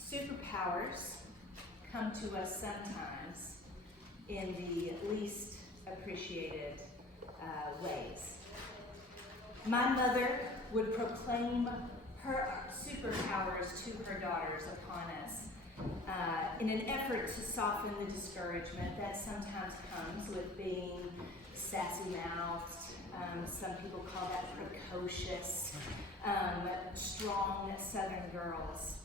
Superpowers come to us sometimes in the least appreciated ways. My mother would proclaim her superpowers to her daughters upon us in an effort to soften the discouragement that sometimes comes with being sassy-mouthed. Some people call that precocious, strong Southern girls.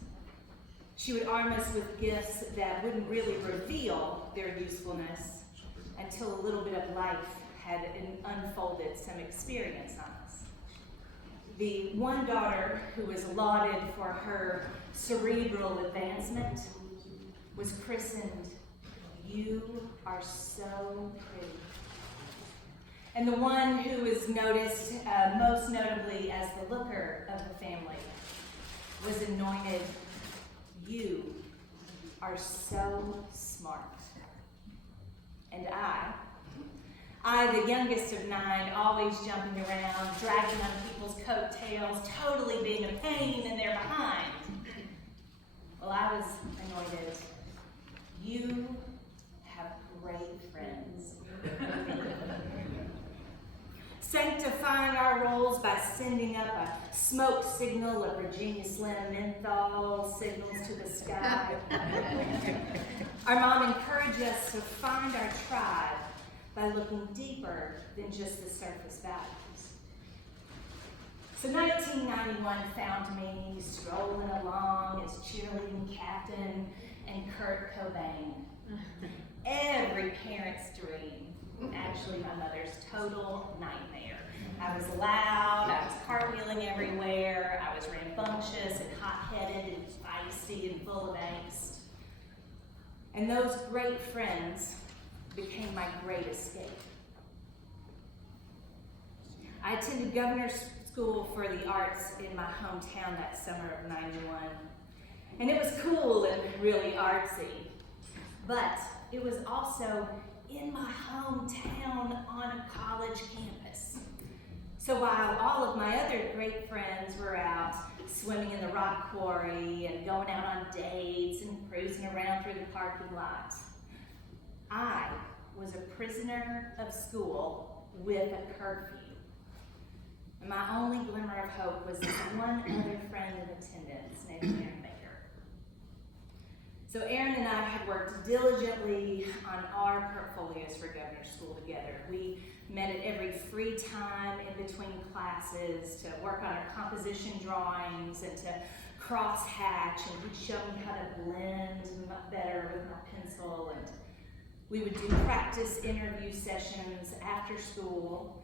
She would arm us with gifts that wouldn't really reveal their usefulness until a little bit of life had unfolded some experience on us. The one daughter who was lauded for her cerebral advancement was christened, "You are so pretty." And the one who is noticed most notably as the looker of the family was anointed, "You are so smart." And I, the youngest of 9, always jumping around, dragging on people's coattails, totally being a pain in their behind. Well, I was anointed, "You have great friends." Sanctifying our roles by sending up a smoke signal of Virginia Slim menthol signals to the sky. Our mom encouraged us to find our tribe by looking deeper than just the surface values. So 1991 found me strolling along as cheerleading captain and Kurt Cobain. Every parent's dream, actually my mother's total nightmare. I was loud, I was cartwheeling everywhere, I was rambunctious and hot-headed and feisty and full of angst. And those great friends became my great escape. I attended governor's school for the arts in my hometown that summer of '91. And it was cool and really artsy, but it was also in my hometown on a college campus. So while all of my other great friends were out swimming in the rock quarry and going out on dates and cruising around through the parking lot, I was a prisoner of school with a curfew. And my only glimmer of hope was this one other friend in attendance named Aaron Baker. So Aaron and I had worked diligently on our portfolios for governor's school together. We met at every free time in between classes to work on our composition drawings and to cross-hatch, and he'd show me how to blend better with my pencil, and we would do practice interview sessions after school,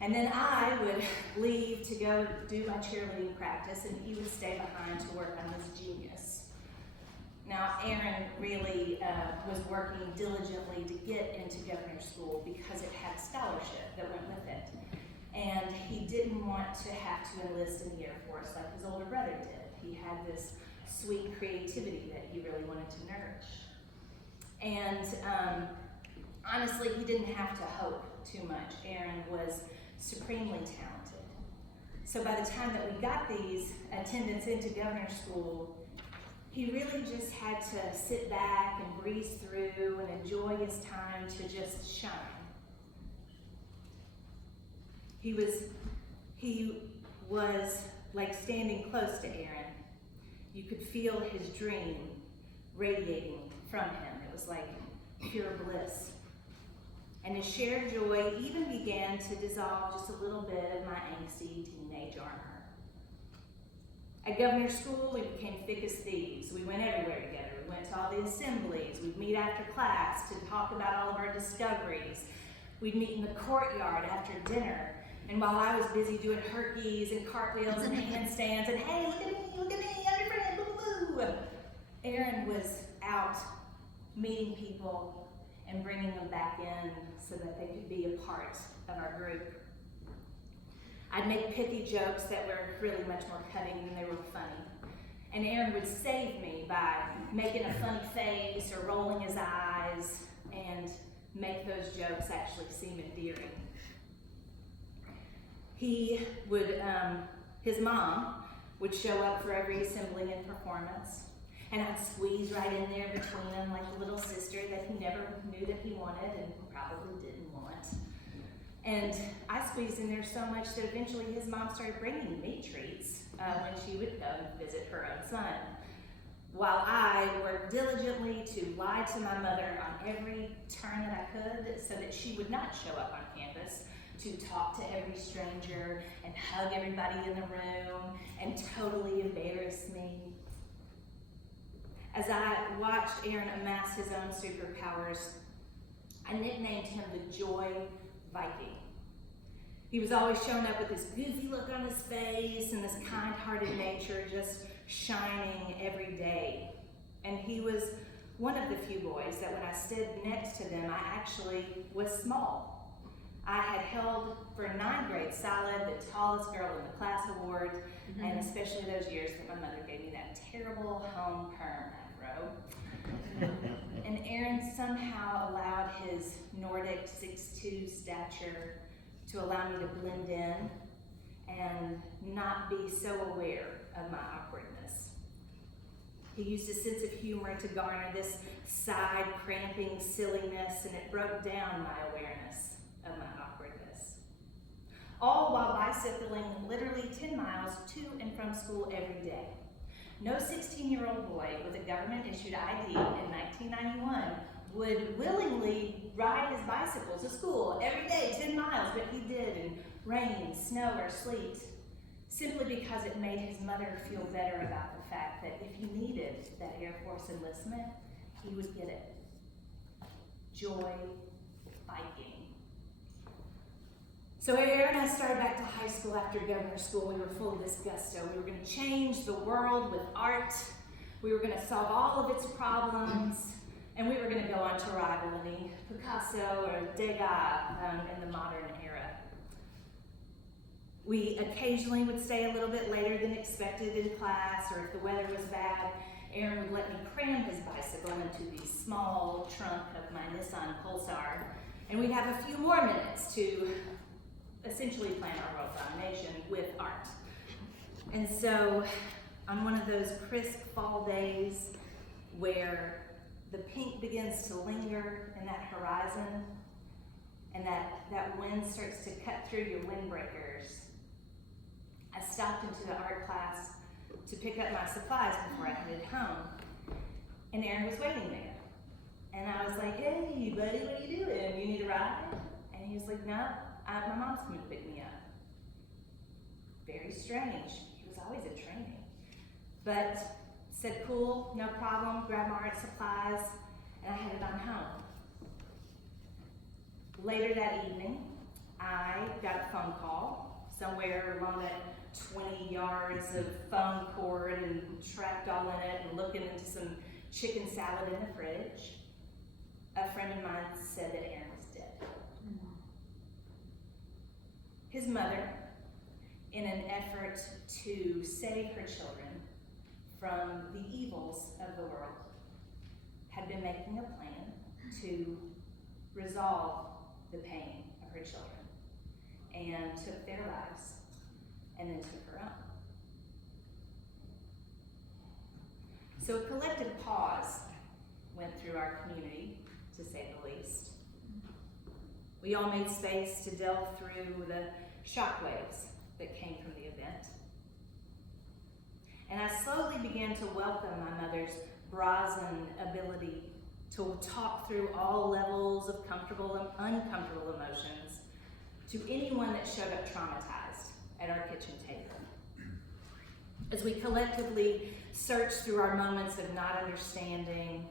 and then I would leave to go do my cheerleading practice, and he would stay behind to work on his genius. Now, Aaron really was working diligently to get into governor's school because it had a scholarship that went with it. And he didn't want to have to enlist in the Air Force like his older brother did. He had this sweet creativity that he really wanted to nourish. And honestly, he didn't have to hope too much. Aaron was supremely talented. So by the time that we got these attendants into governor's school, he really just had to sit back and breeze through and enjoy his time to just shine. He was like standing close to Aaron. You could feel his dream radiating from him. It was like pure bliss. And his shared joy even began to dissolve just a little bit of my angsty teenage armor. At governor's school, we became thick as thieves. We went everywhere together. We went to all the assemblies. We'd meet after class to talk about all of our discoveries. We'd meet in the courtyard after dinner. And while I was busy doing herkies and cartwheels and handstands and, "Hey, look at me, I'm your friend, boo-boo-boo," Aaron was out meeting people and bringing them back in so that they could be a part of our group. I'd make pithy jokes that were really much more cutting than they were funny. And Aaron would save me by making a funny face or rolling his eyes and make those jokes actually seem endearing. He would His mom would show up for every assembly and performance, and I'd squeeze right in there between them like a little sister that he never knew that he wanted and probably didn't want. And I squeezed in there so much that eventually his mom started bringing me treats when she would go and visit her own son, while I worked diligently to lie to my mother on every turn that I could so that she would not show up on campus to talk to every stranger and hug everybody in the room and totally embarrass me. As I watched Aaron amass his own superpowers, I nicknamed him the Joy Viking. He was always showing up with this goofy look on his face and this kind-hearted nature just shining every day. And he was one of the few boys that when I stood next to them, I actually was small. I had held for 9th grade solid the tallest girl in the class award, and especially those years that my mother gave me that terrible home perm afro. And Aaron somehow allowed his Nordic 6'2" stature to allow me to blend in and not be so aware of my awkwardness. He used a sense of humor to garner this side cramping silliness, and it broke down my awareness of my awkwardness. All while bicycling literally 10 miles to and from school every day. No 16-year-old boy with a government-issued ID in 1991 would willingly ride his bicycle to school every day, 10 miles, but he did in rain, snow, or sleet, simply because it made his mother feel better about the fact that if he needed that Air Force enlistment, he would get it. Joy Viking. So Aaron and I started back to high school after governor school. We were full of this gusto. We were going to change the world with art. We were going to solve all of its problems. And we were going to go on to rival any Picasso or Degas in the modern era. We occasionally would stay a little bit later than expected in class, or if the weather was bad, Aaron would let me cram his bicycle into the small trunk of my Nissan Pulsar, and we'd have a few more minutes to essentially plan our world domination with art. And so, on one of those crisp fall days where the pink begins to linger in that horizon, and that wind starts to cut through your windbreakers, I stopped into the art class to pick up my supplies before I headed home. And Aaron was waiting there. And I was like, "Hey, buddy, what are you doing? You need a ride?" And he was like, "No, my mom's coming to pick me up." Very strange. He was always in training. But said, "Cool, no problem," grabbed my art supplies, and I headed on home. Later that evening, I got a phone call somewhere along that 20 yards of phone cord and trapped all in it and looking into some chicken salad in the fridge. A friend of mine said that Aaron was dead. His mother, in an effort to save her children from the evils of the world, had been making a plan to resolve the pain of her children, and took their lives and then took her own. So a collective pause went through our community, to say the least. We all made space to delve through the shockwaves that came from the event. And I slowly began to welcome my mother's brazen ability to talk through all levels of comfortable and uncomfortable emotions to anyone that showed up traumatized at our kitchen table. As we collectively searched through our moments of not understanding,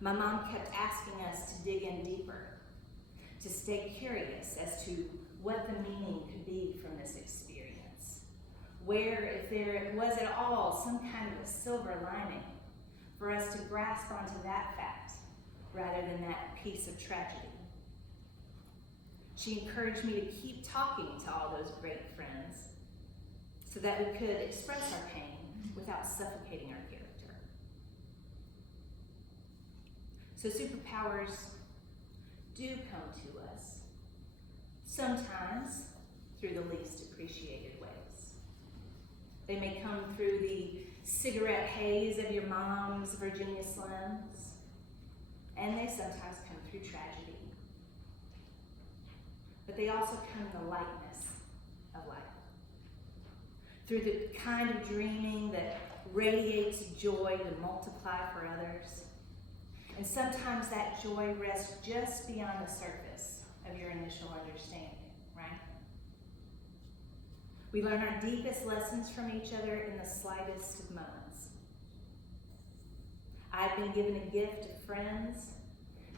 my mom kept asking us to dig in deeper, to stay curious as to what the meaning could be from this experience. Where, if there was at all some kind of a silver lining, for us to grasp onto that fact rather than that piece of tragedy. She encouraged me to keep talking to all those great friends so that we could express our pain without suffocating our character. So superpowers do come to us, sometimes through the least appreciated ways. They may come through the cigarette haze of your mom's Virginia Slims, and they sometimes come through tragedy. But they also come in the lightness of life, through the kind of dreaming that radiates joy to multiply for others. And sometimes that joy rests just beyond the surface of your initial understanding, right? We learn our deepest lessons from each other in the slightest of moments. I've been given a gift of friends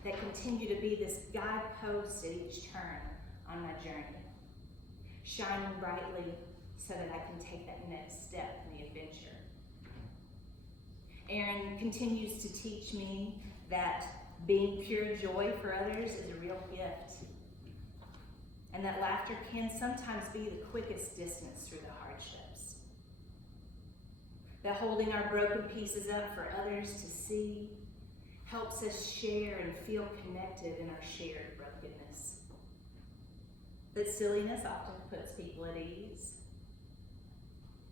that continue to be this guidepost at each turn on my journey, shining brightly so that I can take that next step in the adventure. Aaron continues to teach me that being pure joy for others is a real gift, and that laughter can sometimes be the quickest distance through the hardships. That holding our broken pieces up for others to see helps us share and feel connected in our shared brokenness. That silliness often puts people at ease,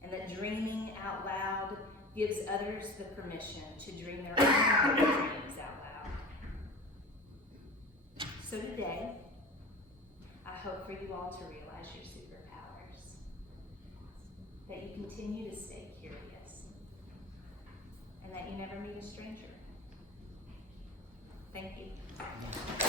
and that dreaming out loud gives others the permission to dream their own dreams out loud. So today, I hope for you all to realize your superpowers, that you continue to stay curious, and that you never meet a stranger. Thank you.